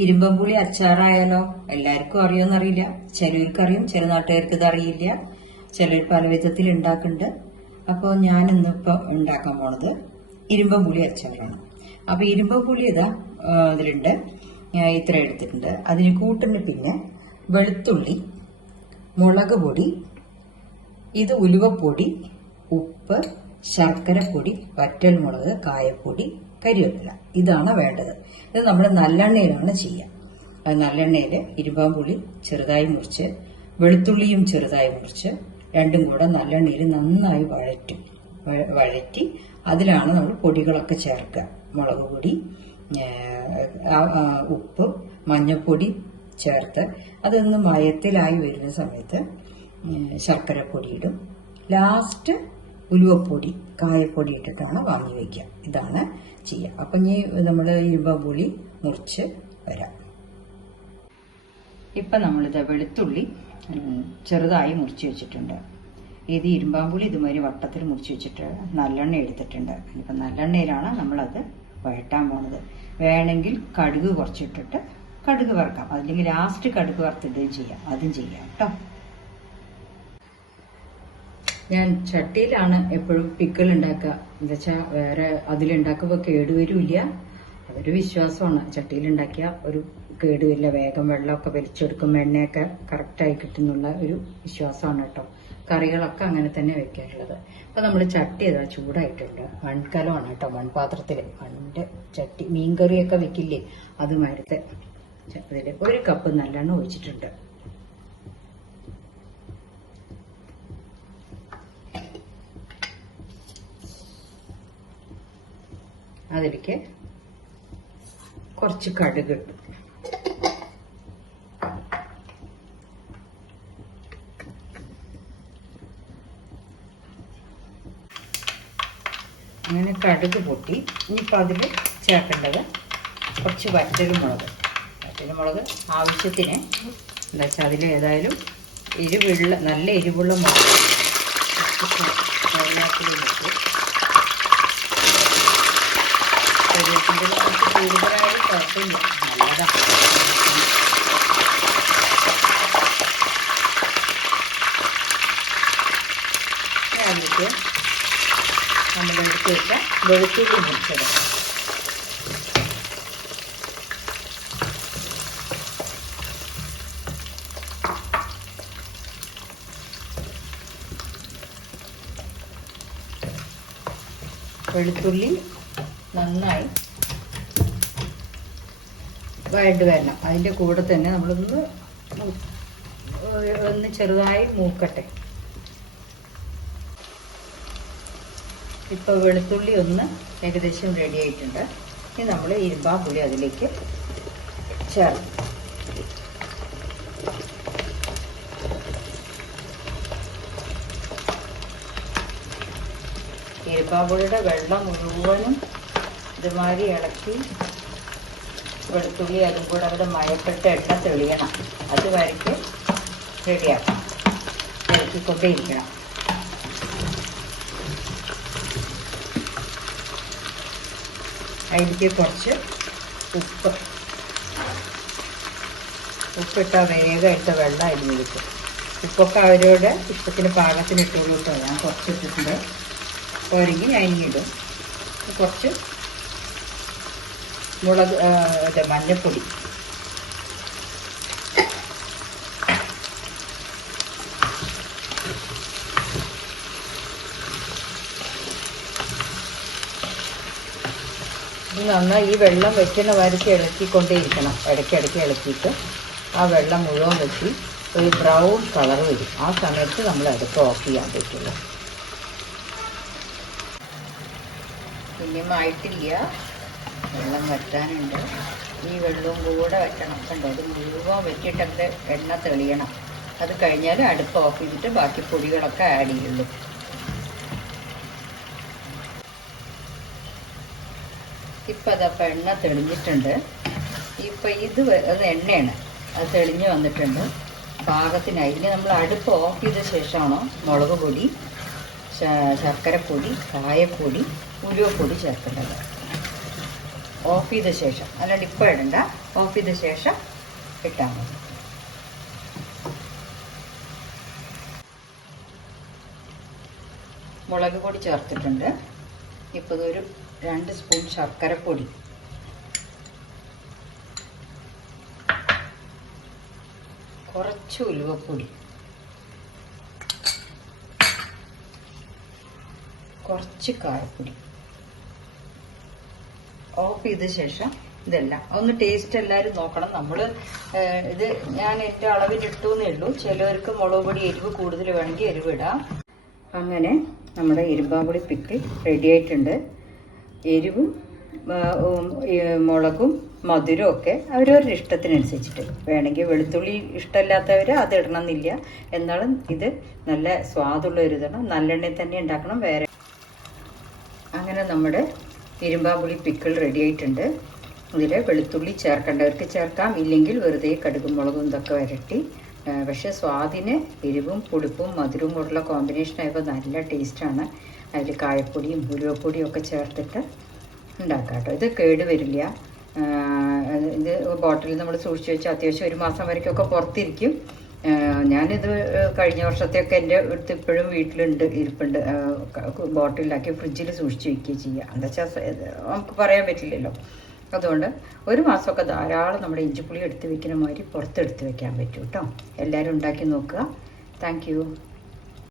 ഇരുമ്പമ്പുളി അച്ചാറായാലോ? എല്ലാവർക്കും അറിയുമെന്നറിയില്ല. ചിലർക്കറിയും, ചില നാട്ടുകാർക്ക് ഇത് അറിയില്ല. ചിലർ പല വിധത്തിൽ ഉണ്ടാക്കുന്നുണ്ട്. അപ്പോൾ ഞാൻ ഇന്നിപ്പോൾ ഉണ്ടാക്കാൻ പോണത് ഇരുമ്പമ്പുളി അച്ചാറാണ്. അപ്പോൾ ഇരുമ്പമ്പുളി ഇതാ ഇതിലുണ്ട്, ഇത്ര എടുത്തിട്ടുണ്ട്. അതിന് കൂട്ടിന് പിന്നെ വെളുത്തുള്ളി, മുളക് പൊടി, ഇത് ഉലുവപ്പൊടി, ഉപ്പ്, ശർക്കരപ്പൊടി, വറ്റൽമുളക്, കായപ്പൊടി, കരിവേപ്പില. ഇതാണ് വേണ്ടത്. ഇത് നമ്മൾ നല്ലെണ്ണയിലാണ് ചെയ്യുക. അത് നല്ലെണ്ണയിൽ ഇരുമ്പാമ്പുളി ചെറുതായി മുറിച്ച്, വെളുത്തുള്ളിയും ചെറുതായി മുറിച്ച്, രണ്ടും കൂടെ നല്ലെണ്ണയിൽ നന്നായി വഴറ്റി അതിലാണ് നമ്മൾ പൊടികളൊക്കെ ചേർക്കുക. മുളക് പൊടി, ഉപ്പ്, മഞ്ഞൾപ്പൊടി ചേർത്ത് അതൊന്ന് മയത്തിലായി വരുന്ന സമയത്ത് ശർക്കരപ്പൊടി ഇടും. ലാസ്റ്റ് ഉലുവപ്പൊടി, കായപ്പൊടി ഇട്ടിട്ടാണ് വാങ്ങി വയ്ക്കുക. ഇതാണ് ചെയ്യുക. അപ്പം ഇനി നമ്മൾ ഇരുമ്പമ്പുളി മുറിച്ച് വരാം. ഇപ്പം നമ്മളിത് വെളുത്തുള്ളി ചെറുതായി മുറിച്ച് വെച്ചിട്ടുണ്ട്. ഇത് ഇരുമ്പാമ്പുളി ഇതുമാതിരി വട്ടത്തിൽ മുറിച്ച് വെച്ചിട്ട് നല്ലെണ്ണ എടുത്തിട്ടുണ്ട്. ഇപ്പം നല്ലെണ്ണയിലാണ് നമ്മളത് വഴറ്റാൻ പോണത്. വേണമെങ്കിൽ കടുക് കുറച്ചിട്ടിട്ട് കടുക് വറുക്കാം, അല്ലെങ്കിൽ ലാസ്റ്റ് കടുക് വറുത്തിടുകയും ചെയ്യാം. അതും ചെയ്യാം കേട്ടോ. ഞാൻ ചട്ടിയിലാണ് എപ്പോഴും പിക്കിൾ ഉണ്ടാക്കുക. എന്താ വെച്ചാൽ വേറെ അതിലുണ്ടാക്കുമ്പോൾ കേടുവരില്ല. അതൊരു വിശ്വാസമാണ്. ചട്ടിയിലുണ്ടാക്കിയ ഒരു കേടുവരില്ല, വേഗം വെള്ളമൊക്കെ വലിച്ചെടുക്കും, എണ്ണയൊക്കെ കറക്റ്റായി കിട്ടുന്നുള്ള ഒരു വിശ്വാസമാണ് കേട്ടോ. കറികളൊക്കെ അങ്ങനെ തന്നെ വെക്കാറുള്ളത്. അപ്പൊ നമ്മൾ ചട്ടി ഏതാ ചൂടായിട്ടുണ്ട്. മൺകലമാണ് കേട്ടോ, മൺപാത്രത്തിൽ മണ്ണിന്റെ ചട്ടി. മീൻകറിയൊക്കെ വെക്കില്ലേ അതുമായിട്ട് അതിൽ 1 കപ്പ് നല്ലെണ്ണ ഒഴിച്ചിട്ടുണ്ട്. അതിലേക്ക് കുറച്ച് കടുക് ഇട്ടു. അങ്ങനെ കടുക് പൊട്ടി. ഇനിയിപ്പോൾ അതിൽ ചേർക്കേണ്ടത് കുറച്ച് വറ്റൽമുളക്. വറ്റൽമുളക് ആവശ്യത്തിന് എന്താ വെച്ചാൽ അതിൽ ഏതായാലും നല്ല എരിവുള്ള മുളക് അതിനകത്തിലിട്ട് കരിവേപ്പിൻ്റെ കൂടുതലായാലും കുഴപ്പമില്ല, നല്ലതാണ്. അതിലേക്ക് നമ്മളെടുത്ത് വെച്ച വെളുത്തുള്ളി മുറിച്ചത്, വെളുത്തുള്ളി നന്നായി വഴണ്ട് വരണം. അതിൻ്റെ കൂടെ തന്നെ ഒന്ന് ചെറുതായി മൂക്കട്ടെ. ഇപ്പോൾ വെളുത്തുള്ളി ഒന്ന് ഏകദേശം റെഡി ആയിട്ടുണ്ട്. ഇനി നമ്മൾ ഇരുമ്പാമ്പുളി അതിലേക്ക് ചേർക്കും. ഇരുമ്പാമ്പുളിയുടെ വെള്ളം മുഴുവനും ഇതുമാതിരി ഇളക്കി വെളുത്തുള്ളി അതും കൂടെ അവിടെ മയപ്പെട്ട് എണ്ണ തെളിയണം. അതുവരയ്ക്ക് റെഡിയാക്കാം. ഇളക്കിക്കൊണ്ടേയിരിക്കണം. അതിലേക്ക് കുറച്ച് ഉപ്പിട്ടാൽ വേഗമായിട്ട് വെള്ളം അരിഞ്ഞിരിക്കും. ഉപ്പൊക്കെ അവരോട് ഇഷ്ടത്തിന് പാകത്തിന് ഇട്ടുള്ളൂ കേട്ടോ. ഞാൻ കുറച്ച് ഇട്ടിട്ടുണ്ട്. പോരെങ്കിൽ ഞാൻ ഇനി ഇടും. കുറച്ച് മഞ്ഞൾപ്പൊടി, നന്നായി ഈ വെള്ളം വെക്കുന്ന വരച്ച് ഇളക്കിക്കൊണ്ടേയിരിക്കണം. ഇടയ്ക്കിടയ്ക്ക് ഇളക്കിയിട്ട് ആ വെള്ളം മുഴുവൻ വെച്ച് ഒരു ബ്രൗൺ കളർ വരും. ആ സമയത്ത് നമ്മൾ അടുപ്പ് ഓഫ് ചെയ്യാൻ പറ്റുള്ളൂ. പിന്നെയും ആയിട്ടില്ല, വെള്ളം വറ്റാനുണ്ട്. ഈ വെള്ളവും കൂടെ വറ്റണം. കണ്ടോ, അത് മുഴുവൻ വെച്ചിട്ടൊക്കെ എണ്ണ തെളിയണം. അത് കഴിഞ്ഞാൽ അടുപ്പ് ഓഫ് ചെയ്തിട്ട് ബാക്കി പൊടികളൊക്കെ ആഡ് ചെയ്യുള്ളൂ. ഇപ്പം അതപ്പോൾ എണ്ണ തെളിഞ്ഞിട്ടുണ്ട്. ഇപ്പം ഇത് എണ്ണയാണ്, അത് തെളിഞ്ഞ് വന്നിട്ടുണ്ട്. പാകത്തിനായി ഇനി നമ്മൾ അടുപ്പ് ഓഫ് ചെയ്ത ശേഷമാണോ മുളക് പൊടി, ശർക്കരപ്പൊടി, കായപ്പൊടി, ഉലുവപ്പൊടി ചേർക്കേണ്ടത്. ഓഫ് ചെയ്ത ശേഷം, അല്ലാണ്ട് ഇപ്പം ഇടണ്ട, ഓഫ് ചെയ്ത ശേഷം ഇട്ടാൽ മതി. മുളക് പൊടി ചേർത്തിട്ടുണ്ട്. ഇപ്പോൾ ഇതൊരു 2 സ്പൂൺ ശർക്കരപ്പൊടി, കുറച്ച് ഉലുവപ്പൊടി, കുറച്ച് കായപ്പൊടി. ഓഫ് ചെയ്ത ശേഷം ഇതെല്ലാം ഒന്ന് ടേസ്റ്റ് എല്ലാവരും നോക്കണം. നമ്മൾ ഇത് ഞാൻ എൻ്റെ അളവിലിട്ടു എന്നേ ഉള്ളൂ. ചിലവർക്ക് മുളക് പൊടി എരിവ് കൂടുതൽ വേണമെങ്കിൽ എരിവ് ഇടാം. അങ്ങനെ നമ്മുടെ ഇരുമ്പാമ്പുളി പിക്കിൾ റെഡി ആയിട്ടുണ്ട്. എരിവും മുളകും മധുരവും ഒക്കെ അവരവരുടെ ഇഷ്ടത്തിനനുസരിച്ചിട്ട് വേണമെങ്കിൽ. വെളുത്തുള്ളി ഇഷ്ടമില്ലാത്തവർ അത് ഇടണമെന്നില്ല. എന്നാലും ഇത് നല്ല സ്വാദുള്ള ഒരു ഇതാണ്. നല്ലെണ്ണയിൽ തന്നെ ഉണ്ടാക്കണം. വേറെ അങ്ങനെ നമ്മുടെ ഇരുമ്പാമ്പുളി പിക്കിൾ റെഡി ആയിട്ടുണ്ട്. ഇതിൽ വെളുത്തുള്ളി ചേർക്കേണ്ടവർക്ക് ചേർക്കാം, ഇല്ലെങ്കിൽ വെറുതെ കടുകും മുളകും ഇതൊക്കെ വരട്ടി. പക്ഷെ സ്വാദിന് എരിവും പുളിപ്പും മധുരവും കൂടെയുള്ള കോമ്പിനേഷൻ ആയപ്പോൾ നല്ല ടേസ്റ്റാണ്. അതിൽ കായപ്പൊടിയും ഉലുവപ്പൊടിയും ഒക്കെ ചേർത്തിട്ട് ഉണ്ടാക്കാം കേട്ടോ. ഇത് കേട് വരില്ല. ഇത് ബോട്ടിലിൽ നമ്മൾ സൂക്ഷിച്ച് വെച്ച് അത്യാവശ്യം 1 മാസം വരയ്ക്കൊക്കെ പുറത്തിരിക്കും. ഞാനിത് കഴിഞ്ഞ വർഷത്തെയൊക്കെ എൻ്റെ അടുത്ത് ഇപ്പോഴും വീട്ടിലുണ്ട്, ഇരിപ്പുണ്ട്. ബോട്ടിലാക്കി ഫ്രിഡ്ജിൽ സൂക്ഷിച്ച് വയ്ക്കുകയും ചെയ്യുക. എന്താ വെച്ചാൽ നമുക്ക് പറയാൻ പറ്റില്ലല്ലോ. അതുകൊണ്ട് 1 മാസമൊക്കെ ധാരാളം നമ്മുടെ ഇഞ്ചിപ്പുളി എടുത്ത് വെക്കുന്ന മാതിരി പുറത്തെടുത്ത് വെക്കാൻ പറ്റും കേട്ടോ. എല്ലാവരും ഉണ്ടാക്കി നോക്കുക. Thank you.